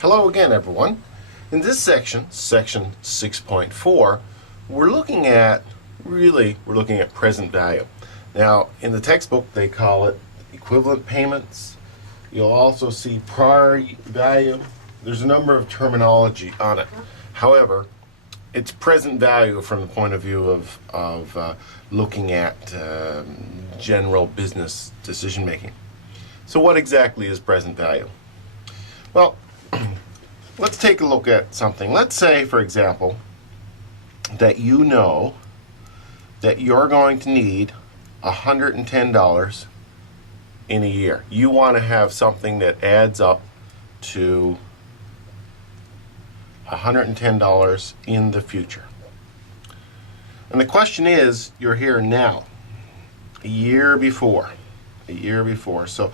Hello again, everyone. In this section, section 6.4, we're looking at present value. Now, in the textbook, they call it equivalent payments. You'll also see prior value. There's a number of terminology on it. However, it's present value from the point of view of looking at general business decision making. So what exactly is present value? Well, let's take a look at something. Let's say, for example, that you know that you're going to need $110 in a year. You want to have something that adds up to $110 in the future. And the question is, you're here now, a year before. So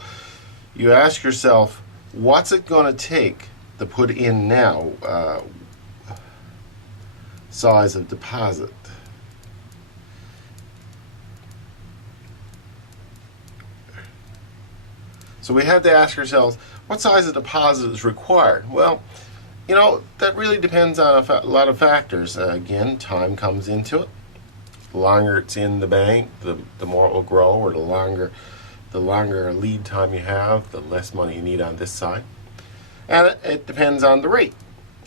you ask yourself, what's it going to take to put in now? Size of deposit. So we have to ask ourselves, what size of deposit is required? Well, you know, that really depends on a lot of factors. Again, time comes into it. The longer it's in the bank, the more it will grow, or the longer lead time you have, the less money you need on this side. And it depends on the rate.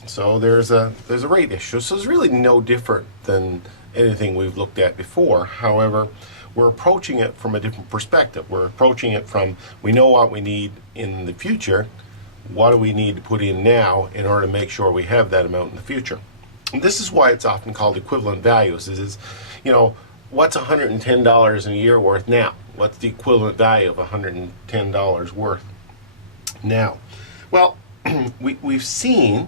So there's a rate issue. So it's really no different than anything we've looked at before. However, we're approaching it from a different perspective. We're approaching it from, we know what we need in the future. What do we need to put in now in order to make sure we have that amount in the future? And this is why it's often called equivalent values. Is you know, what's $110 in a year worth now? What's the equivalent value of $110 worth now? Well, we've seen,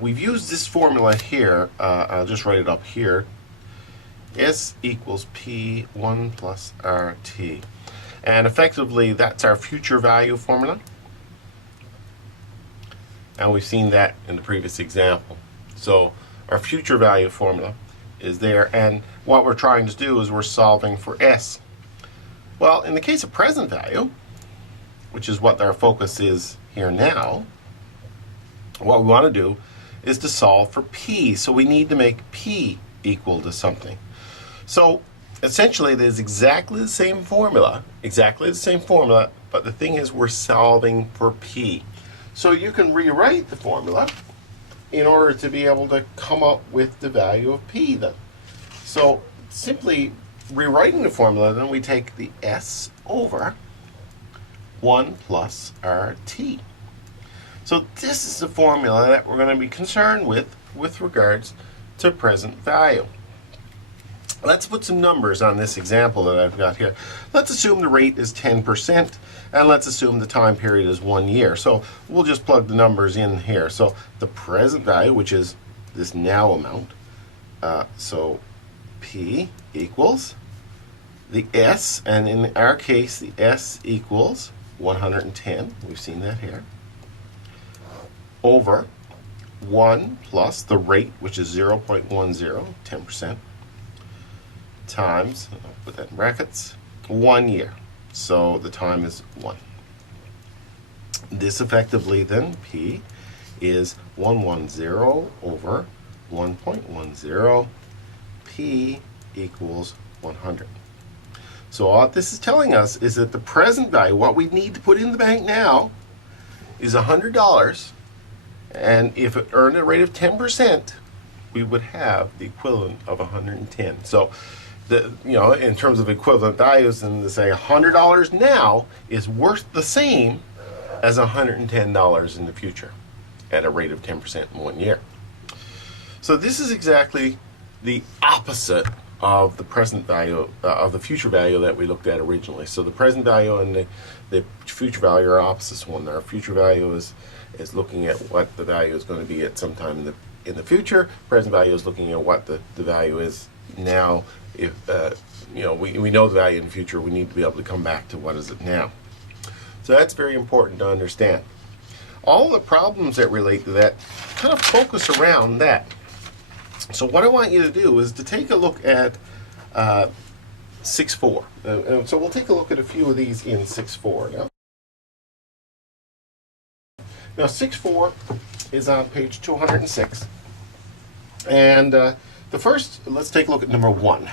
we've used this formula here. I'll just write it up here. S equals P1 plus RT. And effectively, that's our future value formula. And we've seen that in the previous example. So our future value formula is there. And what we're trying to do is we're solving for S. Well, in the case of present value, which is what our focus is here now, what we want to do is to solve for P. So we need to make P equal to something. So essentially it is exactly the same formula, but the thing is we're solving for P. So you can rewrite the formula in order to be able to come up with the value of P then. So simply rewriting the formula, then we take the S over 1 plus RT. So this is the formula that we're going to be concerned with regards to present value. Let's put some numbers on this example that I've got here. Let's assume the rate is 10%, and let's assume the time period is 1 year. So we'll just plug the numbers in here. So the present value, which is this now amount, so P equals the S, and in our case, the S equals 110. We've seen that here. Over 1 plus the rate, which is 0.10, 10%. Times, I'll put that in brackets, 1 year. So the time is 1. This effectively then, P, is 110 over 1.10. P equals 100. So what this is telling us is that the present value, what we need to put in the bank now, is $100. And if it earned a rate of 10%, we would have the equivalent of 110. So in terms of equivalent values, and to say $100 now is worth the same as $110 in the future at a rate of 10% in 1 year. So this is exactly the opposite of the present value, of the future value that we looked at originally. So the present value and the future value are opposites one. Our future value is looking at what the value is going to be at some time in the future. Present value is looking at what the value is now. If we know the value in the future, we need to be able to come back to what is it now. So that's very important to understand. All the problems that relate to that kind of focus around that. So what I want you to do is to take a look at 6.4. So we'll take a look at a few of these in 6.4 now. Now 6.4 is on page 206. And the first, let's take a look at number 1.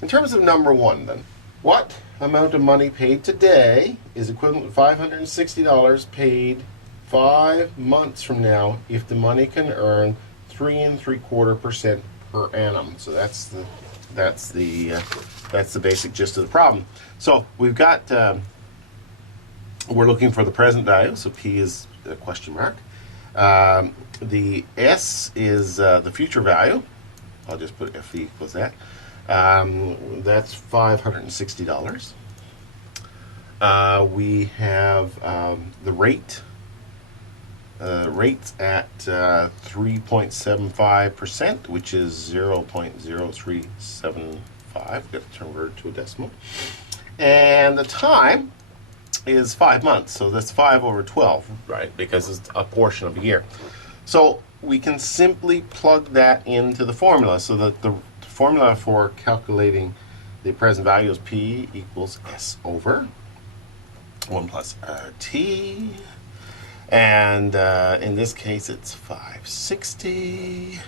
In terms of number 1, then, what amount of money paid today is equivalent to $560 paid 5 months from now if the money can earn 3.75% per annum? So that's the basic gist of the problem. So we've got we're looking for the present value, so P is a question mark. The S is the future value. I'll just put F equals that. That's $560. We have the rate. Rates at 3.75%, which is 0.0375. Got to convert to a decimal. And the time is 5 months, so that's 5 over 12, right? Because it's a portion of a year. So we can simply plug that into the formula, so that the formula for calculating the present value is P equals S over 1 plus RT. And in this case, it's 560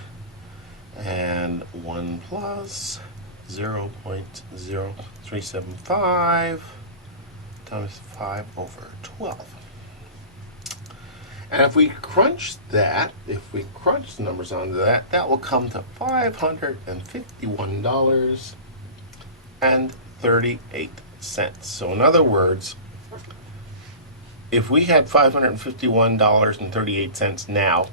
and 1 plus 0.0375 times 5 over 12. And if we crunch that, if we crunch the numbers onto that, that will come to $551.38. So in other words, if we had $551.38 now,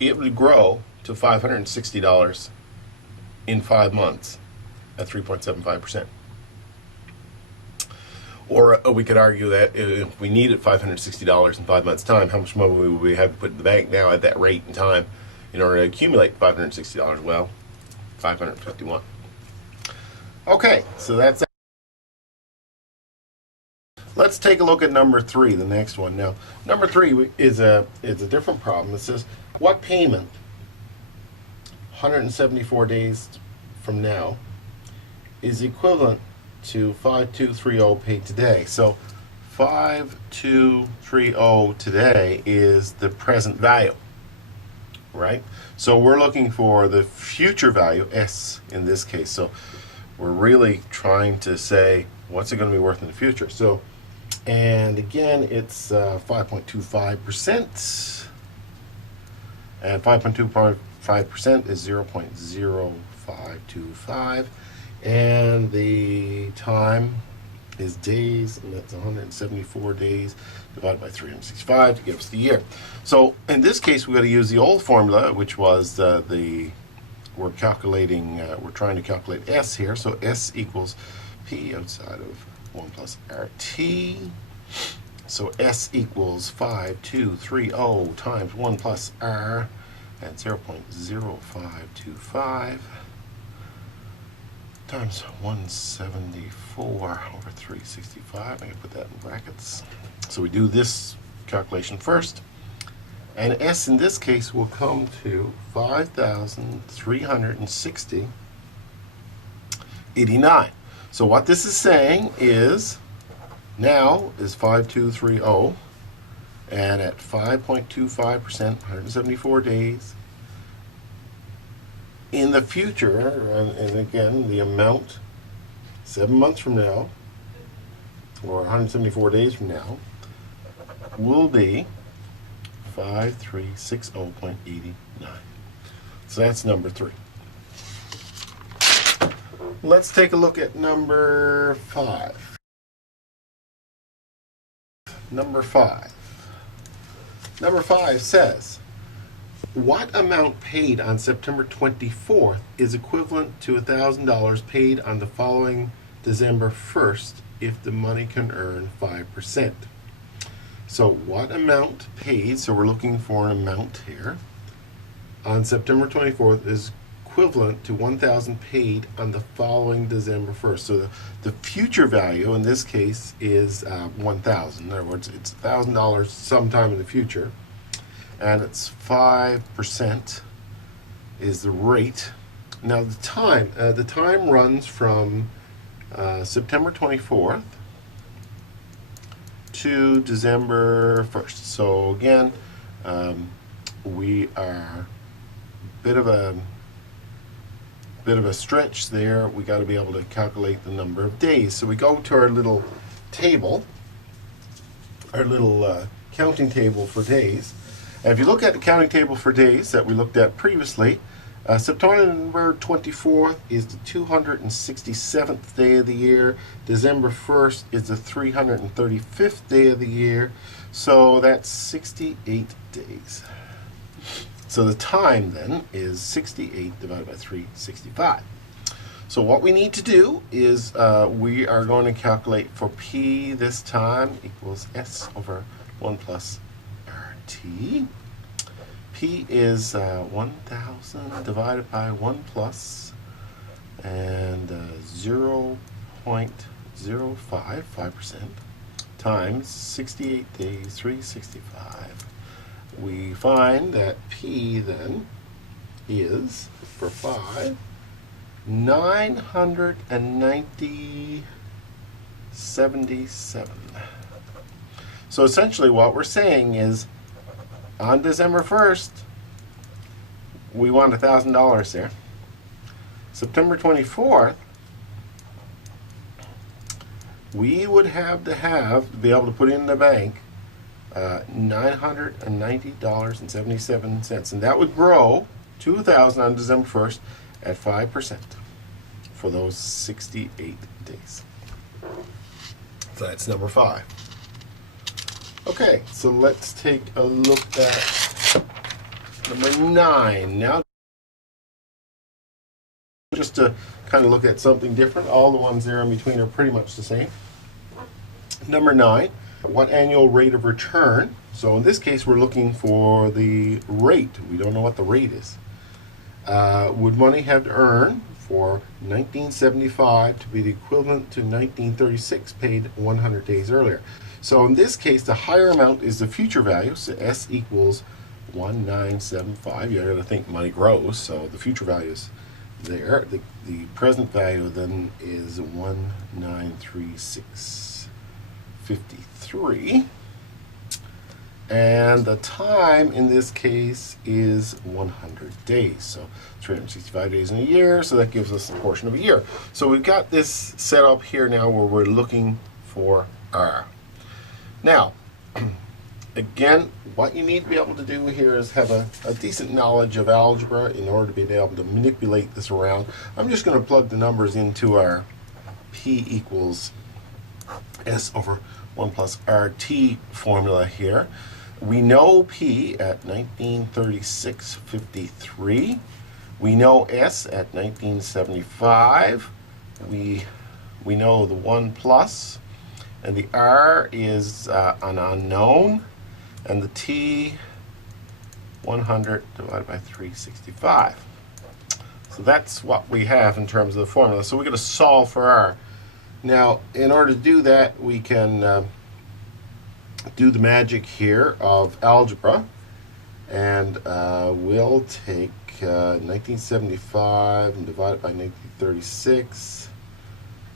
it would grow to $560 in 5 months at 3.75%. Or we could argue that if we needed $560 in 5 months' time, how much money would we have to put in the bank now at that rate and time in order to accumulate $560? Well, $551. Okay, so that's that. Let's take a look at number 3, the next one. Now, number 3 is a different problem. It says, what payment 174 days from now is equivalent to 5230 paid today? So 5230 today is the present value, right? So we're looking for the future value, S in this case. So we're really trying to say, what's it going to be worth in the future? So, and again, it's 5.25%, and 5.25% is 0.0525, and the time is days, and that's 174 days divided by 365 to give us the year. So in this case, we've got to use the old formula, which was we're trying to calculate S here. So S equals P outside of 1 plus RT. So S equals 5230 times 1 plus R at 0.0525 times 174 over 365. I can put that in brackets. So we do this calculation first. And S in this case will come to 5,360.89. So what this is saying is now is 5230, and at 5.25%, 174 days. In the future, and again, the amount 7 months from now, or 174 days from now, will be 5360.89. So that's number 3. Let's take a look at number 5. Number 5 says, what amount paid on September 24th is equivalent to $1,000 paid on the following December 1st if the money can earn 5%? So what amount paid, so we're looking for an amount here, on September 24th is equivalent to 1,000 paid on the following December 1st. So the future value in this case is 1,000. In other words, it's $1,000 sometime in the future, and it's 5% is the rate. Now the time runs from September 24th to December 1st. So again, we are bit of a stretch there. We got to be able to calculate the number of days. So we go to our little table, our little counting table for days. And if you look at the counting table for days that we looked at previously, September 24th is the 267th day of the year. December 1st is the 335th day of the year. So that's 68 days. So the time then is 68 divided by 365. So what we need to do is we are going to calculate for P this time equals S over 1 plus RT. P is 1,000 divided by 1 plus and 0.05, 5%, times 68 days, 365. We find that P then is, for 5, 990.77. So essentially what we're saying is on December 1st, we want $1,000 there. September 24th, we would have to be able to put in the bank $990.77, and that would grow $2,000 on December 1st at 5% for those 68 days. So that's number 5. Okay, so let's take a look at number 9. Now, just to kind of look at something different, all the ones there in between are pretty much the same. Number 9, what annual rate of return? So in this case, we're looking for the rate. We don't know what the rate is. Would money have to earn for 1975 to be the equivalent to 1936 paid 100 days earlier? So in this case, the higher amount is the future value, so S equals 1975. You got to think money grows, so the future value is there. The present value then is 1936.53. And the time in this case is 100 days. So 365 days in a year, so that gives us a portion of a year. So we've got this set up here now where we're looking for R. Now, again, what you need to be able to do here is have a decent knowledge of algebra in order to be able to manipulate this around. I'm just going to plug the numbers into our P equals S over 1 plus RT formula here. We know P at 1936.53. We know S at 1975. We know the 1 plus, and the R is an unknown, and the T 100 divided by 365. So that's what we have in terms of the formula. So we're going to solve for R. Now, in order to do that, we can do the magic here of algebra, and we'll take 1975 and divide it by 1936,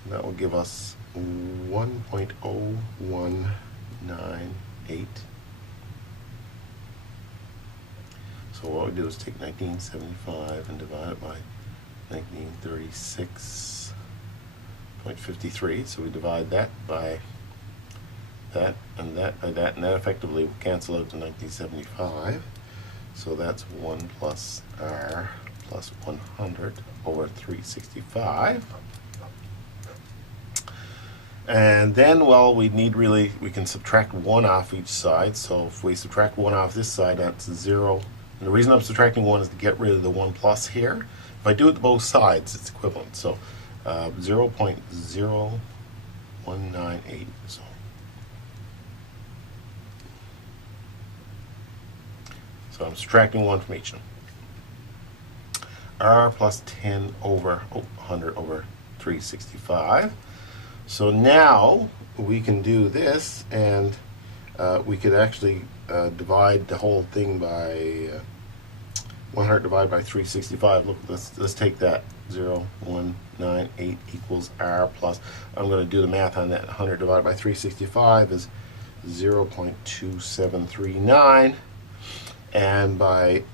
and that will give us 1.0198. So what we do is take 1975 and divide it by 1936.53. So we divide that by that and that by that, and that effectively will cancel out to 1975. So that's 1 plus R plus 100 over 365. And then, well, we can subtract 1 off each side. So if we subtract 1 off this side, that's 0. And the reason I'm subtracting 1 is to get rid of the 1 plus here. If I do it to both sides, it's equivalent. So 0.0198. So I'm subtracting 1 from each of them. R plus 10 over 100 over 365. So now we can do this, and we could actually divide the whole thing by 100 divided by 365. Look, let's take that. 0.198 equals R plus, I'm going to do the math on that. 100 divided by 365 is 0.2739. And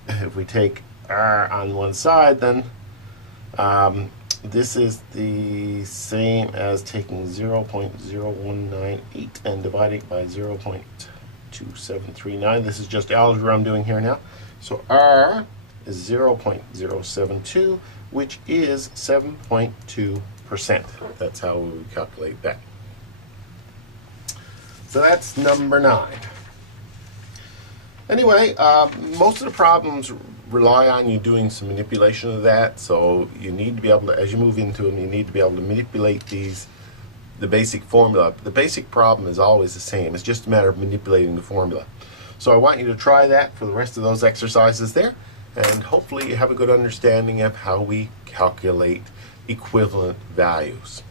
if we take r on one side, then this is the same as taking 0.0198 and dividing by 0.2739. This is just algebra I'm doing here now. So r is 0.072, which is 7.2%. That's how we would calculate that. So that's number 9. Anyway, most of the problems rely on you doing some manipulation of that, so you need to be able to, as you move into them, you need to be able to manipulate the basic formula. The basic problem is always the same. It's just a matter of manipulating the formula. So I want you to try that for the rest of those exercises there, and hopefully you have a good understanding of how we calculate equivalent values.